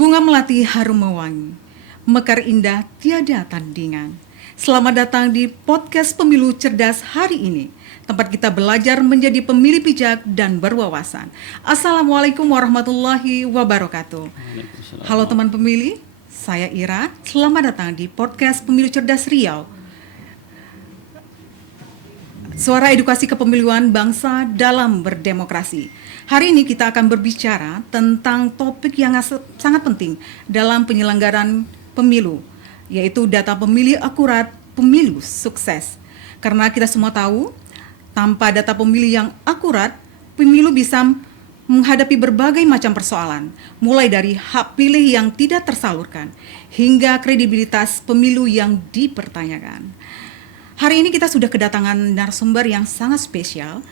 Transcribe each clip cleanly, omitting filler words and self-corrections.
Bunga melati harum mewangi, mekar indah tiada tandingan. Selamat datang di podcast Pemilu Cerdas hari ini, tempat kita belajar menjadi pemilih bijak dan berwawasan. Assalamualaikum warahmatullahi wabarakatuh. Halo teman pemilih, saya Ira. Selamat datang di podcast Pemilu Cerdas Riau. Suara edukasi kepemiluan bangsa dalam berdemokrasi. Hari ini kita akan berbicara tentang topik yang sangat penting dalam penyelenggaraan pemilu, yaitu data pemilih akurat, pemilu sukses. Karena kita semua tahu, tanpa data pemilih yang akurat, pemilu bisa menghadapi berbagai macam persoalan, mulai dari hak pilih yang tidak tersalurkan, hingga kredibilitas pemilu yang dipertanyakan. Hari ini kita sudah kedatangan narasumber yang sangat spesial.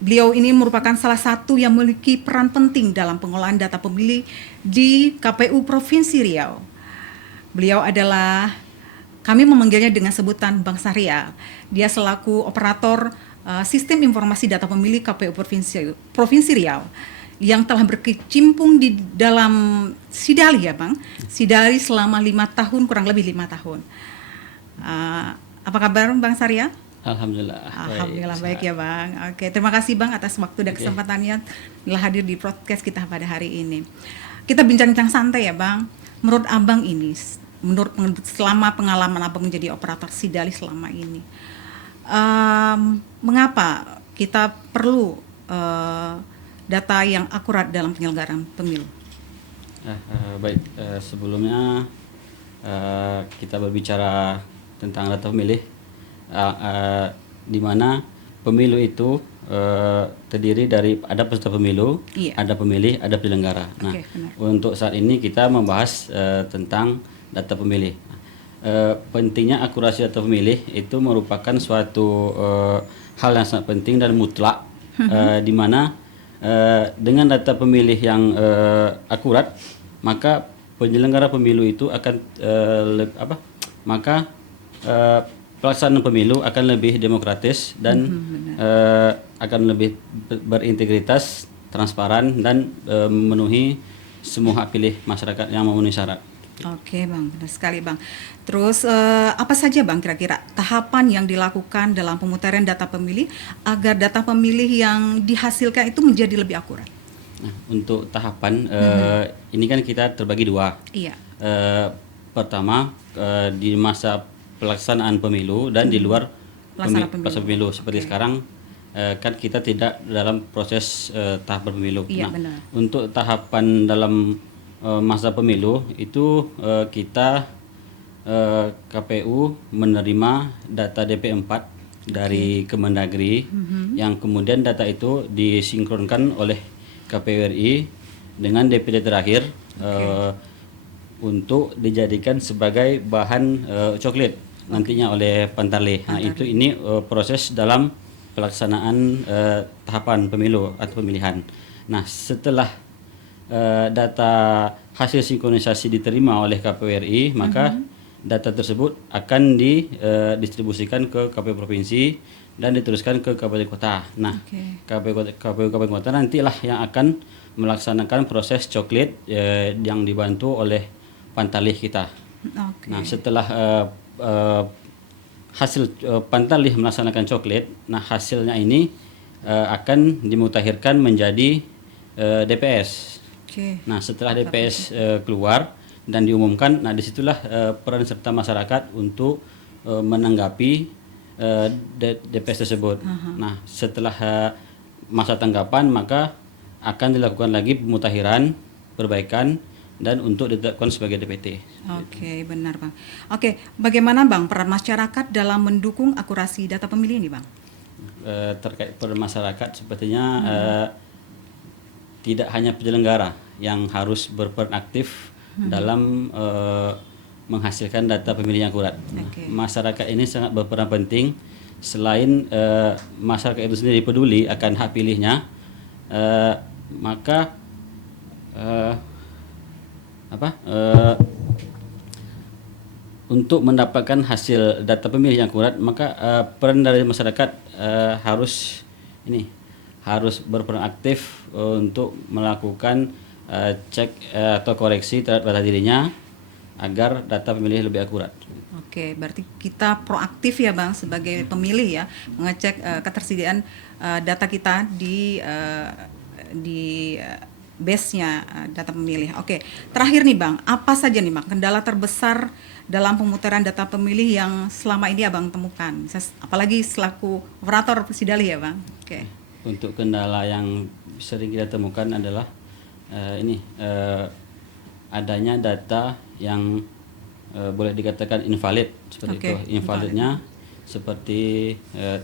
Beliau ini merupakan salah satu yang memiliki peran penting dalam pengolahan data pemilih di KPU Provinsi Riau. Beliau adalah, kami memanggilnya dengan sebutan Bang Syahrial. Dia selaku operator sistem informasi data pemilih KPU Provinsi Riau yang telah berkecimpung di dalam Sidali ya Bang, Sidali selama 5 tahun, kurang lebih 5 tahun. Apa kabar Bang Syahrial? Alhamdulillah baik ya Bang. Oke, terima kasih Bang atas waktu dan kesempatannya telah hadir di podcast kita pada hari ini. Kita bincang-bincang santai ya Bang. Menurut Abang ini, selama pengalaman Abang menjadi operator Sidali selama ini, mengapa kita perlu data yang akurat dalam penyelenggaraan pemilu? Baik, sebelumnya kita berbicara tentang data pemilih, di mana pemilu itu terdiri dari ada peserta pemilu, ada pemilih, ada penyelenggara. Nah, untuk saat ini kita membahas tentang data pemilih. Pentingnya akurasi data pemilih itu merupakan suatu hal yang sangat penting dan mutlak, di mana dengan data pemilih yang akurat, maka penyelenggara pemilu itu akan pelaksanaan pemilu akan lebih demokratis dan akan lebih berintegritas, transparan dan memenuhi semua hak pilih masyarakat yang memenuhi syarat. Oke Bang, benar sekali Bang. Terus apa saja Bang kira-kira tahapan yang dilakukan dalam pemutaran data pemilih agar data pemilih yang dihasilkan itu menjadi lebih akurat? Nah, untuk tahapan ini kan kita terbagi dua. Iya. Pertama di masa pelaksanaan pemilu dan di luar pelaksanaan pemilu. Seperti sekarang kan kita tidak dalam proses tahapan pemilu. Iya, nah, benar. Untuk tahapan dalam masa pemilu itu kita KPU menerima data DP4 dari Kemendagri, yang kemudian data itu disinkronkan oleh KPU RI dengan DPD terakhir untuk dijadikan sebagai bahan coklat nantinya oleh Pantarlih. Nah, ini proses dalam pelaksanaan tahapan pemilu atau pemilihan. Nah, setelah data hasil sinkronisasi diterima oleh KPU RI, maka data tersebut akan didistribusikan ke KPU provinsi dan diteruskan ke KPU kota. Nah, KPU kabupaten kota nantilah yang akan melaksanakan proses coklat yang dibantu oleh Pantarlih kita. Nah, setelah hasil Pantarlih melaksanakan coklat, nah hasilnya ini akan dimutakhirkan menjadi DPS. Nah, setelah DPS keluar dan diumumkan, nah disitulah peran serta masyarakat untuk menanggapi DPS tersebut. Nah, setelah masa tanggapan, maka akan dilakukan lagi pemutakhiran, perbaikan, dan untuk ditetapkan sebagai DPT. Oke, benar Bang. Oke, bagaimana Bang peran masyarakat dalam mendukung akurasi data pemilih ini Bang? Terkait peran masyarakat, sepertinya tidak hanya penyelenggara yang harus berperan aktif dalam menghasilkan data pemilih yang akurat. Masyarakat ini sangat berperan penting. Selain masyarakat itu sendiri peduli akan hak pilihnya, maka untuk mendapatkan hasil data pemilih yang akurat, maka peran dari masyarakat harus berperan aktif untuk melakukan cek atau koreksi terhadap data dirinya agar data pemilih lebih akurat. Oke, berarti kita proaktif ya Bang sebagai pemilih ya, mengecek ketersediaan data kita di base-nya data pemilih. Oke, terakhir nih Bang, apa saja nih Bang kendala terbesar dalam pemutaran data pemilih yang selama ini Abang temukan? Apalagi selaku operator Sidali ya Bang. Oke. Untuk kendala yang sering kita temukan adalah adanya data yang boleh dikatakan invalid seperti itu. Invalidnya seperti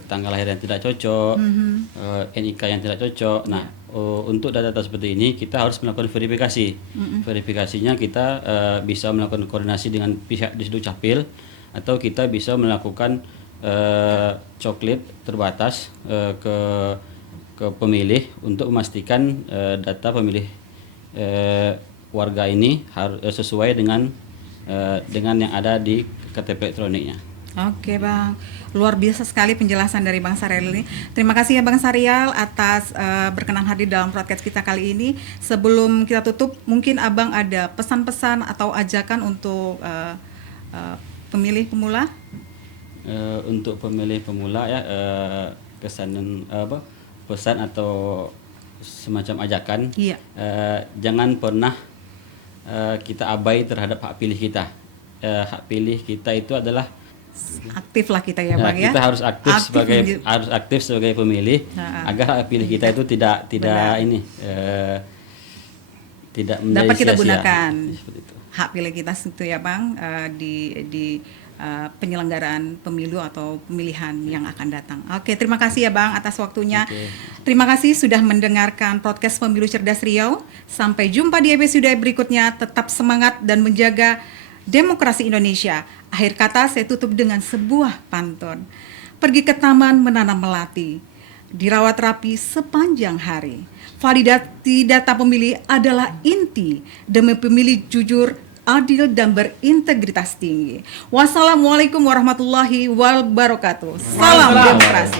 tanggal lahir yang tidak cocok, NIK yang tidak cocok. Nah, untuk data-data seperti ini kita harus melakukan verifikasi. Verifikasinya kita bisa melakukan koordinasi dengan pihak di Dukcapil atau kita bisa melakukan coklit terbatas ke pemilih untuk memastikan data pemilih warga ini harus sesuai dengan yang ada di KTP elektroniknya. Oke Bang, luar biasa sekali penjelasan dari Bang Sarial ini. Terima kasih ya Bang Sarial atas berkenan hadir dalam podcast kita kali ini. Sebelum kita tutup, mungkin Abang ada pesan-pesan atau ajakan untuk pemilih pemula? Untuk pemilih pemula ya pesan atau semacam ajakan. Iya. Jangan pernah kita abai terhadap hak pilih kita. Hak pilih kita itu adalah aktiflah kita ya Bang ya. Kita harus aktif sebagai pemilih agar hak pilih kita itu tidak dapat kita gunakan. Hak pilih kita itu ya Bang di penyelenggaraan pemilu atau pemilihan yang akan datang. Oke, terima kasih ya Bang atas waktunya. Terima kasih sudah mendengarkan podcast Pemilu Cerdas Riau. Sampai jumpa di episode berikutnya. Tetap semangat dan menjaga demokrasi Indonesia. Akhir kata saya tutup dengan sebuah pantun. Pergi ke taman menanam melati, dirawat rapi sepanjang hari. Validasi data pemilih adalah inti demi pemilih jujur, adil dan berintegritas tinggi. Wassalamualaikum warahmatullahi wabarakatuh. Salam demokrasi.